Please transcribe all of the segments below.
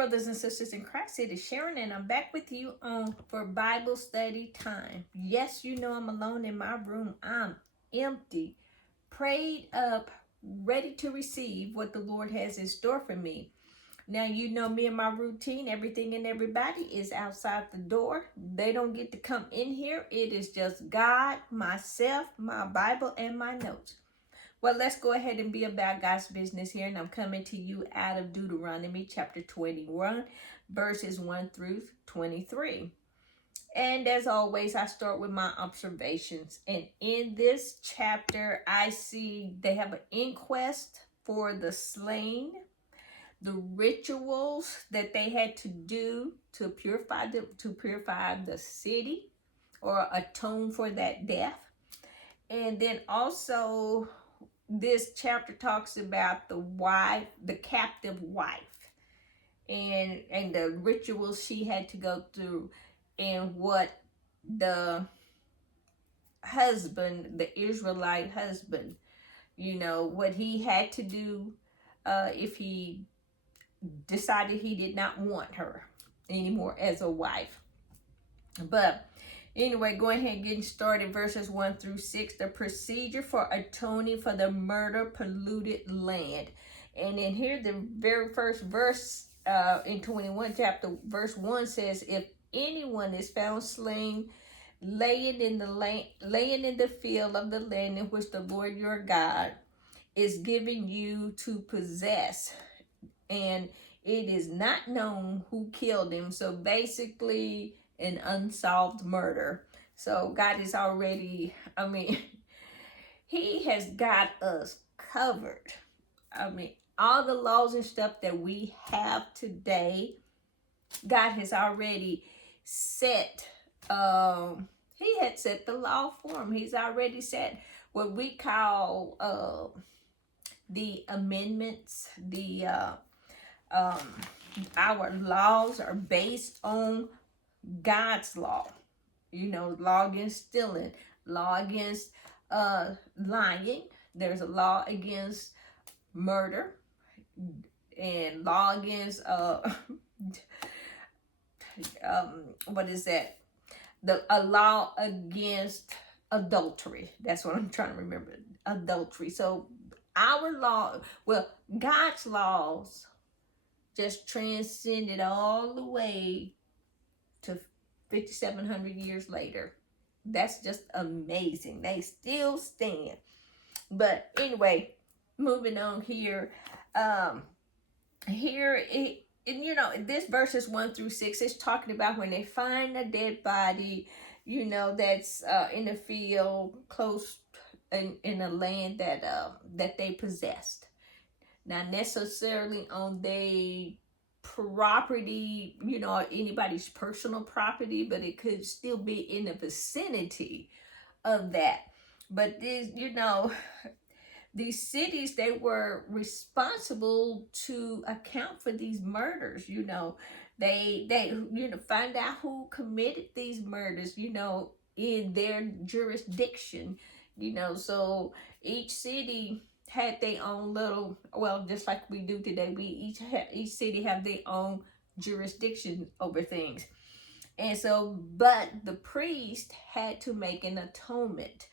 brothers and sisters in Christ. It is Sharon, and I'm back with you for Bible study time. Yes, you know I'm alone in my room. I'm empty, prayed up, ready to receive what the Lord has in store for me. Now, you know me and my routine. Everything and everybody is outside the door. They don't get to come in here. It is just God, myself, my Bible, and my notes. Well, let's go ahead and be about God's business here. And I'm coming to you out of Deuteronomy chapter 21, verses 1 through 23. And as always, I start with my observations. And in this chapter, I see they have an inquest for the slain, the rituals that they had to do to purify the city or atone for that death. And then also this chapter talks about the captive wife, and the rituals she had to go through, and what the husband, the Israelite husband, what he had to do if he decided he did not want her anymore as a wife. But anyway, go ahead and get started. Verses 1 through 6, the procedure for atoning for the murder polluted land. And in here, the very first verse in 21 chapter, verse 1 says, if anyone is found slain, laying in the field of the land in which the Lord your God is giving you to possess, and it is not known who killed him. So basically, an unsolved murder. So God is already, he has got us covered. All the laws and stuff that we have today, God has already set, he had set the law for him. He's already set what we call the amendments, our laws are based on God's law. Law against stealing, law against lying. There's a law against murder, and law against what is that? A law against adultery. That's what I'm trying to remember. Adultery. So our law, God's laws just transcended all the way to 5,700 years later. That's just amazing. They still stand. But anyway, moving on here. This verses 1 through 6 is talking about when they find a dead body, that's in the field close in a land that they possessed. Not necessarily on their property, anybody's personal property, but it could still be in the vicinity of that. But these cities, they were responsible to account for these murders. They find out who committed these murders, in their jurisdiction. So each city had their own little, just like we do today, each city have their own jurisdiction over things. And so, but the priest had to make an atonement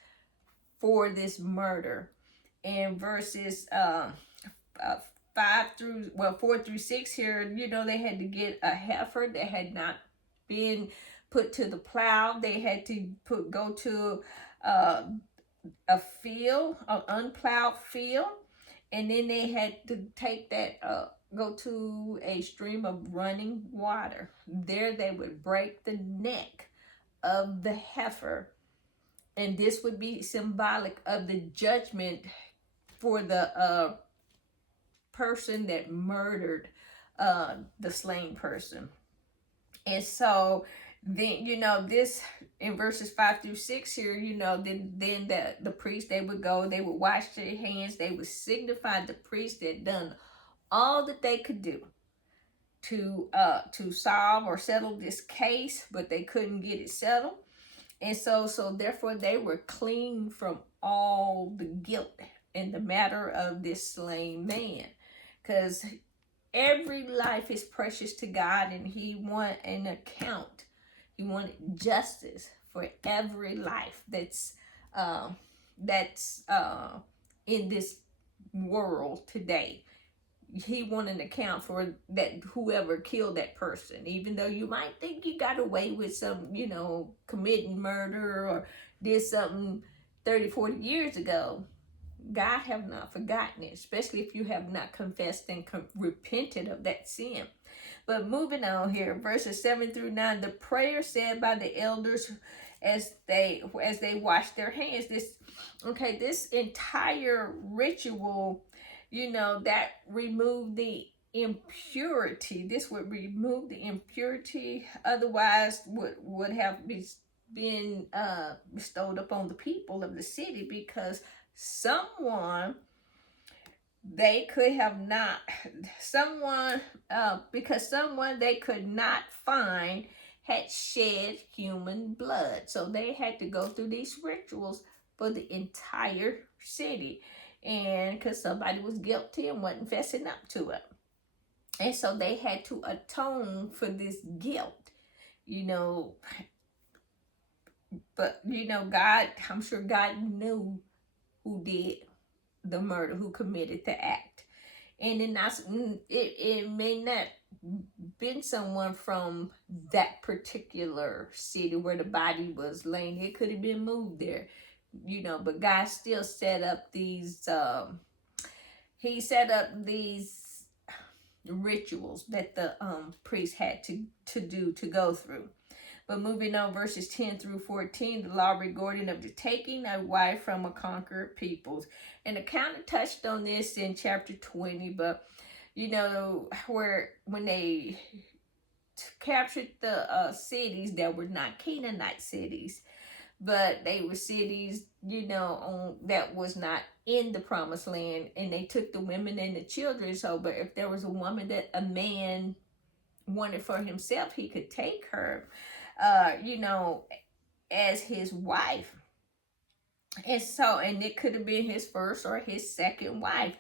for this murder. In verses 4 through 6 here, they had to get a heifer that had not been put to the plow. They had to go to a field, an unplowed field, and then they had to take that, go to a stream of running water. There they would break the neck of the heifer, and this would be symbolic of the judgment for the person that murdered the slain person. And so then, this in verses 5 through 6 here, then the priest, they would wash their hands. They would signify the priest that done all that they could do to solve or settle this case, but they couldn't get it settled. And so therefore they were clean from all the guilt in the matter of this slain man. Because every life is precious to God, and he want an account. He wanted justice for every life uh, that's in this world today. He wanted an account for that, whoever killed that person, even though you might think you got away with some, committing murder or did something 30, 40 years ago. God have not forgotten it, especially if you have not confessed and repented of that sin. But moving on here, verses 7 through 9, the prayer said by the elders as they wash their hands. This entire ritual, that removed the impurity. This would remove the impurity, otherwise would have been bestowed upon the people of the city, because someone they could have not someone because someone they could not find had shed human blood. So they had to go through these rituals for the entire city, and because somebody was guilty and wasn't fessing up to it, and so they had to atone for this guilt, you know but God, I'm sure God knew who did the murder, who committed the act. And then it may not been someone from that particular city where the body was laying. It could have been moved there, but God still set up these he set up these rituals that the priest had to do, to go through. But moving on, verses 10 through 14, the law regarding of the taking a wife from a conquered peoples. And I kind of touched on this in chapter 20, but where when they captured the cities that were not Canaanite cities, but they were cities, that was not in the promised land, and they took the women and the children. So, but if there was a woman that a man wanted for himself, he could take her, as his wife. And it could have been his first or his second wife.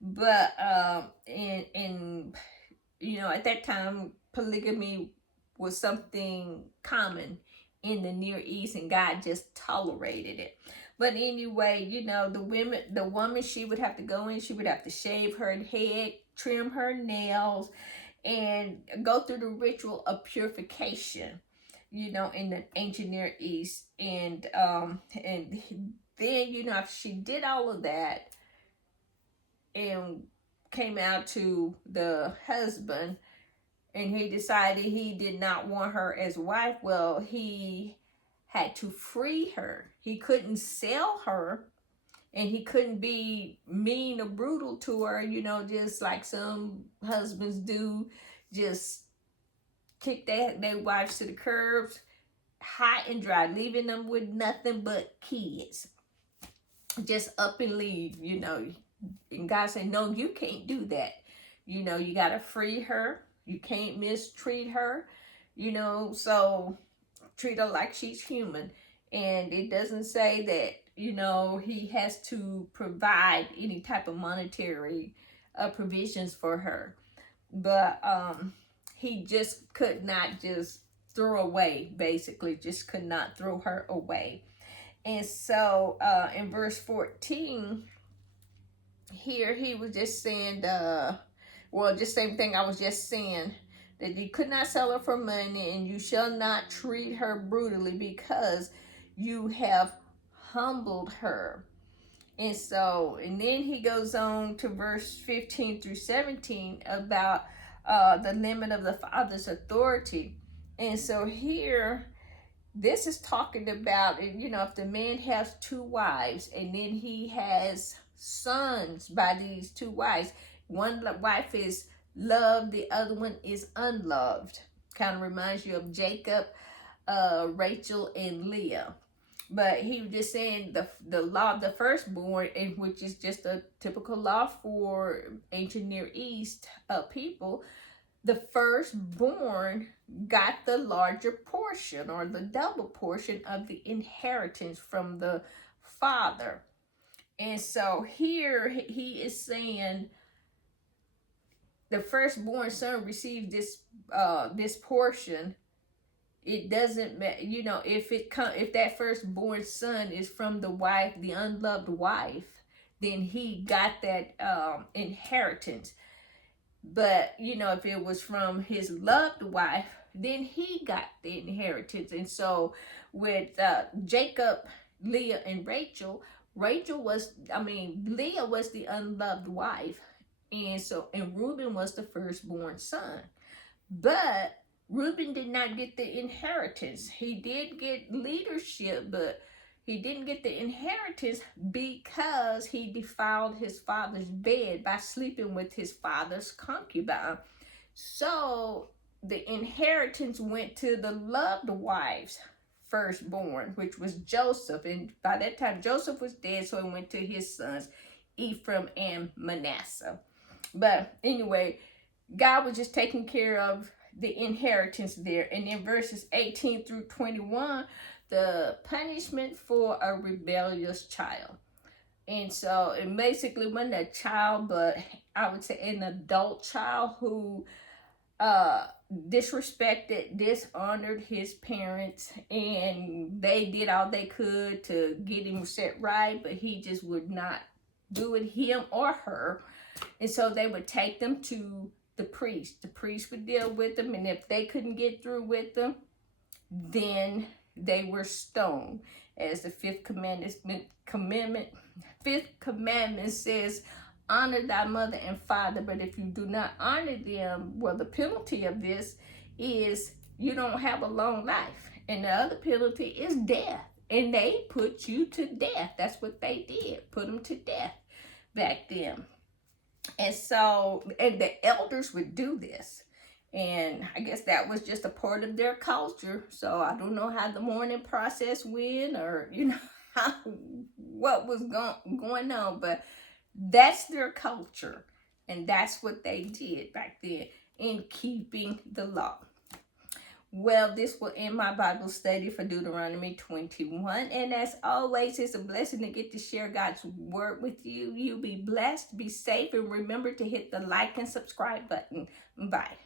But at that time, polygamy was something common in the Near East, and God just tolerated it. But anyway, the woman, she would have to go in, she would have to shave her head, trim her nails, and go through the ritual of purification, in the ancient Near East. And then, after she did all of that and came out to the husband, and he decided he did not want her as wife, well, he had to free her. He couldn't sell her, and he couldn't be mean or brutal to her, just like some husbands do, just kick their wives to the curbs, high and dry, leaving them with nothing but kids. Just up and leave, And God said, no, you can't do that. You got to free her. You can't mistreat her, so treat her like she's human. And it doesn't say that, he has to provide any type of monetary provisions for her. But he just could not just throw away, basically, just could not throw her away. And so in verse 14, here he was just saying, just same thing I was just saying, that you could not sell her for money, and you shall not treat her brutally, because you have humbled her. And then he goes on to verse 15 through 17 about the limit of the father's authority. And so here, this is talking about, if the man has two wives, and then he has sons by these two wives. One wife is loved, the other one is unloved. Kind of reminds you of Jacob, Rachel, and Leah. But he was just saying the law of the firstborn, which is just a typical law for ancient Near East people. The firstborn got the larger portion, or the double portion, of the inheritance from the father. And so here he is saying, the firstborn son receives this portion, it doesn't matter, if that firstborn son is from the wife, the unloved wife, then he got that inheritance. But if it was from his loved wife, then he got the inheritance. And so with Jacob, Leah, and Rachel, Leah was the unloved wife, and Reuben was the firstborn son. But Reuben did not get the inheritance. He did get leadership, but he didn't get the inheritance because he defiled his father's bed by sleeping with his father's concubine. So the inheritance went to the loved wife's firstborn, which was Joseph. And by that time, Joseph was dead, so it went to his sons, Ephraim and Manasseh. But anyway, God was just taking care of the inheritance there. And in verses 18 through 21, the punishment for a rebellious child. And so it basically wasn't a child, but I would say an adult child who disrespected, dishonored his parents, and they did all they could to get him set right, but he just would not do it, him or her. And so they would take them to the priest. The priest would deal with them, and if they couldn't get through with them, then they were stoned. As the fifth commandment says, honor thy mother and father. But if you do not honor them, well, the penalty of this is you don't have a long life. And the other penalty is death. And they put you to death. That's what they did, put them to death back then. And so, and the elders would do this. And I guess that was just a part of their culture. So I don't know how the mourning process went, or, what was going on. But that's their culture. And that's what they did back then in keeping the law. Well, this will end my Bible study for Deuteronomy 21. And as always, it's a blessing to get to share God's word with you. You be blessed, be safe, and remember to hit the like and subscribe button. Bye.